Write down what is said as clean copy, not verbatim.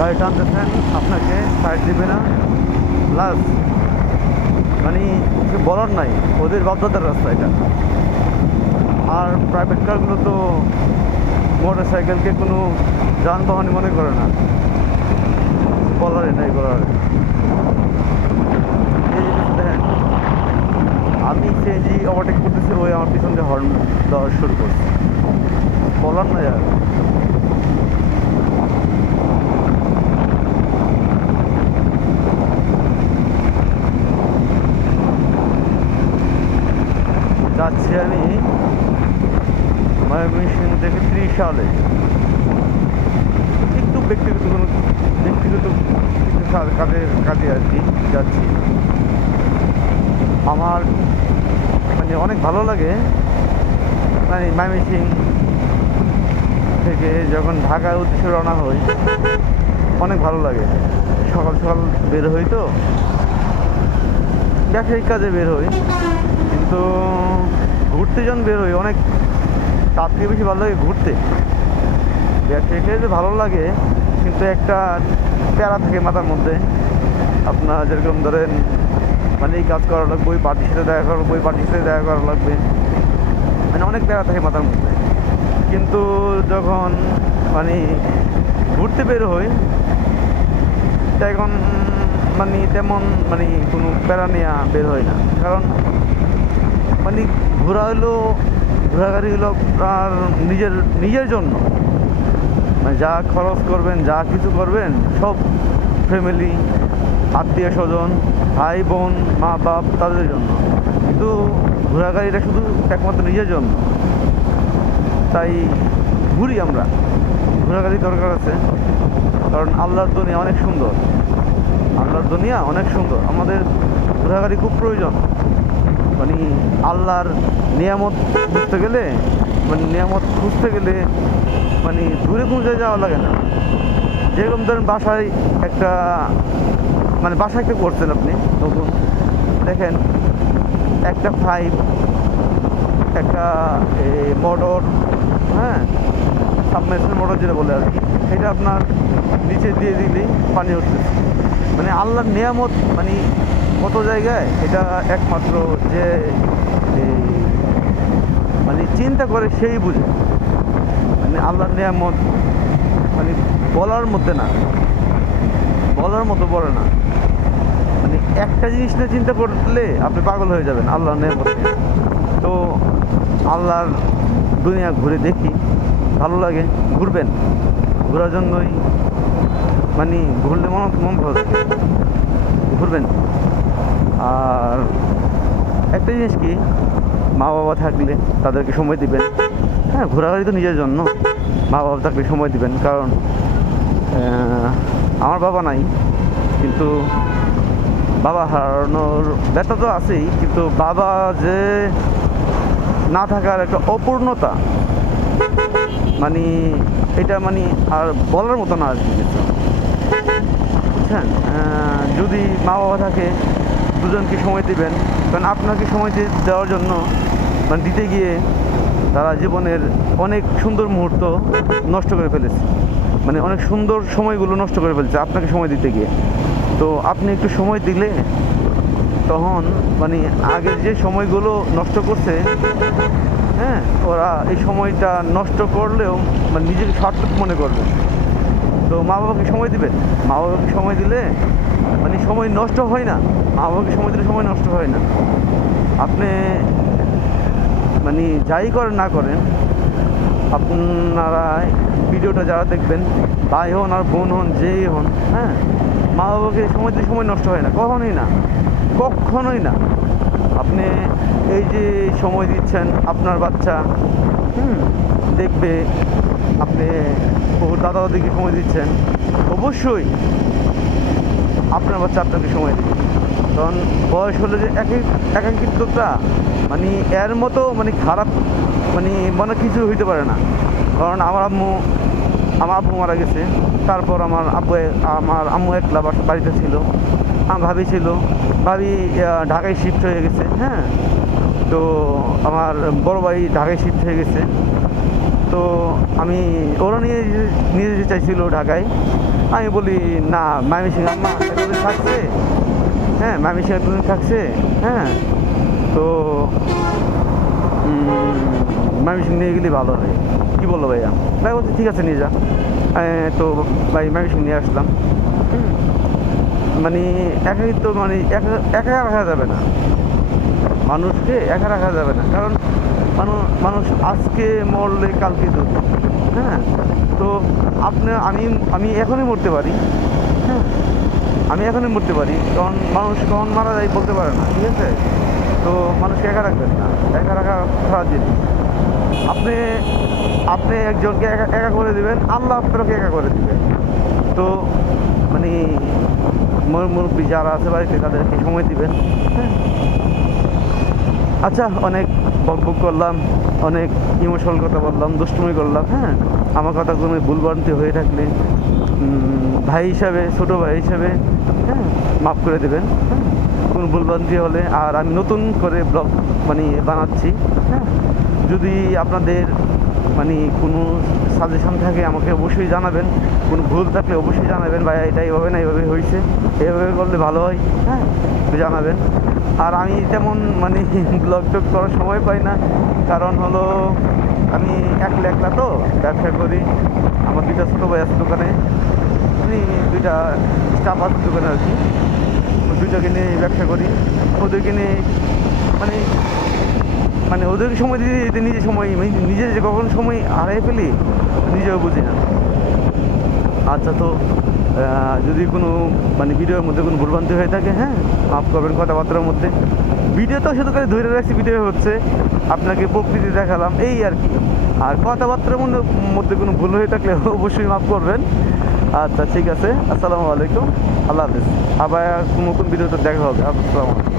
গাড়ি টানতেছেন আপনাকে সাইড দিবে না, প্লাস মানে কিছু বলার নাই, ওদের বাধ্যতার রাস্তা এটা। আর প্রাইভেট কারগুলো তো মোটর সাইকেলকে কোনো যানবাহনই মনে করে না, বলারই নাই বলার। এই জিনিস দেখেন, আমি সিএনজি ওভারটেক করতেছি, ওই আমার পিছন দিয়ে হর্ন দেওয়া শুরু করছে, বলার নাই আর। যাচ্ছি আমি ময়মনসিং থেকে ত্রিশালে, একটু ব্যক্তিগত কিছু কাজে আর কি যাচ্ছি। আমার মানে অনেক ভালো লাগে, মানে ময়মনসিং থেকে যখন ঢাকার উদ্দেশ্যে রওনা হই অনেক ভালো লাগে। সকাল সকাল বের হই, তো ব্যবসায়িক কাজে বের হই, কিন্তু ঘুরতে যখন বের হই অনেক, তার থেকে বেশি ভালো লাগে ঘুরতে। ব্যবসায়িক কাজে ভালো লাগে, কিন্তু একটা প্যারা থাকে মাথার মধ্যে। আপনার যেরকম ধরেন, মানে এই কাজ করা লাগবে, ওই পার্টির সাথে দেখা করা লাগবে, ওই পার্টির সাথে দেখা করা লাগবে, মানে অনেক প্যারা থাকে মাথার মধ্যে। কিন্তু যখন মানে ঘুরতে বের হই এখন মানে তেমন মানে কোনো প্যারা নেওয়া বের হয় না, কারণ মানে ঘোরাঘুরি হলো আর নিজের জন্য। মানে যা খরচ করবেন, যা কিছু করবেন সব ফ্যামিলি, আত্মীয় স্বজন, ভাই বোন, মা বাপ, তাদের জন্য। কিন্তু ঘোরাঘুরিটা শুধু একমাত্র নিজের জন্য। তাই ঘুরি আমরা, ঘোরাঘুরি দরকার আছে, কারণ আল্লাহর দুনিয়া অনেক সুন্দর, আল্লাহর দুনিয়া অনেক সুন্দর, আমাদের ঘোরাঘুরি খুব প্রয়োজন। মানে আল্লাহর নিয়ামত বুঝতে গেলে, মানে নিয়ামত খুঁজতে গেলে মানে দূরে কোনো জায়গায় যাওয়া লাগে না। যেরকম ধরেন বাসায় একটা, মানে বাসায় একটা করছেন আপনি নতুন, দেখেন একটা পাইপ, একটা মোটর, হ্যাঁ সাবমের্সিবল মোটর যেটা বলে আর কি, সেটা আপনার নিচে দিয়ে দিলেই পানি উঠতেছে। মানে আল্লাহর নিয়ামত মানে কত জায়গায়, এটা একমাত্র যে মানে চিন্তা করে সেই বুঝে। মানে আল্লাহর নিয়ামত মানে বলার মধ্যে না, বলার মতো পড়ে না। মানে একটা জিনিস নিয়ে চিন্তা করলে আপনি পাগল হয়ে যাবেন আল্লাহর নিয়ামত নিয়ে। তো আল্লাহর দুনিয়া ঘুরে দেখি, ভালো লাগে, ঘুরবেন, ঘোরার জন্যই মানে ঘুরলে মন ভালো থাকে, ঘুরবেন। আর একটা জিনিস কি, মা বাবা থাকলে তাদেরকে সময় দিবেন। হ্যাঁ, ঘোরাঘুরি তো নিজের জন্য, মা বাবা থাকলে সময় দিবেন। কারণ আমার বাবা নাই, কিন্তু বাবা হারানোর ব্যথা তো আছেই, কিন্তু বাবা যে না থাকার একটা অপূর্ণতা, মানে এটা মানে আর বলার মতো না আর কি কিছু, বুঝছেন। যদি মা বাবা থাকে দুজনকে সময় দিবেন, কারণ আপনাকে সময় দেওয়ার জন্য মানে দিতে গিয়ে তারা জীবনের অনেক সুন্দর মুহূর্ত নষ্ট করে ফেলেছে, মানে অনেক সুন্দর সময়গুলো নষ্ট করে ফেলেছে আপনাকে সময় দিতে গিয়ে। তো আপনি একটু সময় দিলে তখন মানে আগের যে সময়গুলো নষ্ট করছে, হ্যাঁ ওরা এই সময়টা নষ্ট করলেও মানে নিজেকে সার্থক মনে করবে। তো মা বাবাকে সময় দিবেন, মা বাবাকে সময় দিলে মানে সময় নষ্ট হয় না, মা বাবাকে সময় দিলে সময় নষ্ট হয় না। আপনি মানে যাই করেন না করেন, আপনারা ভিডিওটা যারা দেখবেন, ভাই হন আর বোন হন, যেই হন, হ্যাঁ মা বাবাকে সময় দিলে সময় নষ্ট হয় না, কখনোই না, কখনোই না। আপনি এই যে সময় দিচ্ছেন, আপনার বাচ্চা দেখবে আপনি ওর দাদা দাদিকে সময় দিচ্ছেন, অবশ্যই আপনার বাচ্চা আপনাকে সময় দেবে। কারণ বয়স হলে যে একাকিত্বতা মানে এর মতো মানে খারাপ মানে মনে কিছু হইতে পারে না। কারণ আমার আব্বু মারা গেছে, তারপর আমার আম্মু একলা বাড়িতে ছিল, আমার ভাবি ছিল, ভাবি ঢাকায় শিফট হয়ে গেছে। হ্যাঁ, তো আমার বড় ভাই ঢাকায় শিফট হয়ে গেছে। তো আমি ওরা নিয়ে যেতে চাইছিল ঢাকায়, আমি বলি না, ময়মনসিং আম্মা এতদিন থাকছে, হ্যাঁ ময়মনসিং এতদিন থাকছে, হ্যাঁ তো ময়মনসিং নিয়ে গেলে ভালো হয়, কী বললো ভাইয়া? ভাই বলছে ঠিক আছে নিয়ে যা। তো ভাই ময়মনসিং নিয়ে আসলাম। মানে একাই তো মানে একা একা রাখা যাবে না, মানুষকে একা রাখা যাবে না, কারণ মানুষ আজকে মরলে কালকে তো, হ্যাঁ তো আমি আমি এখনই মরতে পারি, হ্যাঁ আমি এখনই মরতে পারি, কারণ মানুষ কখন মারা যায় বলতে পারে না, ঠিক আছে? তো মানুষকে একা রাখবেন না, একা রাখা খারাপ জিনিস। আপনি আপনি একজনকে একা একা করে দিবেন, আল্লাহ আপনাকে একা করে দিবেন। তো মানে মুরব্বী যারা আছে বাড়িতে তাদেরকে সময় দিবেন, হ্যাঁ। আচ্ছা, অনেক বকবক করলাম, অনেক ইমোশনাল কথা বললাম, দুষ্টুমি করলাম, হ্যাঁ। আমার কথা কোনো ভুলভ্রান্তি হয়ে থাকলে ভাই হিসাবে, ছোটো ভাই হিসাবে, হ্যাঁ মাফ করে দেবেন, হ্যাঁ কোনো ভুলভ্রান্তি হলে। আর আমি নতুন করে ব্লগ মানে বানাচ্ছি, হ্যাঁ যদি আপনাদের মানে কোনো সাজেশন থাকে আমাকে অবশ্যই জানাবেন, কোনো ভুল থাকলে অবশ্যই জানাবেন, ভাই এটা এইভাবে না এইভাবে হয়েছে, এইভাবে করলে ভালো হয়, হ্যাঁ জানাবেন। আর আমি তেমন মানে ব্লগ টক করার সময় পাই না, কারণ হলো আমি একলা তো ব্যবসা করি। আমার দুইটা ছোটো ভাই আছে দোকানে, মানে দুইটা স্টাফ আছে দোকানে আর কি, দুইটাকে নিয়ে ব্যবসা করি। ওদেরকে নিয়ে মানে মানে ওদেরকে সময় দিতে দিতে নিজের সময় নিজে যে কখন সময় হারিয়ে ফেলি নিজেও বুঝি না। আচ্ছা, তো যদি কোনো মানে ভিডিওর মধ্যে কোনো ভুলভ্রান্তি হয়ে থাকে, হ্যাঁ মাফ করবেন। কথাবার্তার মধ্যে ভিডিও তো শুধু করে ধরে রাখছি, ভিডিও হচ্ছে আপনাকে প্রকৃতি দেখালাম এই আর কি। আর কথাবার্তার মধ্যে কোনো ভুল হয়ে থাকলে অবশ্যই মাফ করবেন। আচ্ছা ঠিক আছে, আসসালামু আলাইকুম, আল্লাহ হাফিজ। আবার কোনো নতুন ভিডিওতে দেখা হবে। আসসালামু আলাইকুম।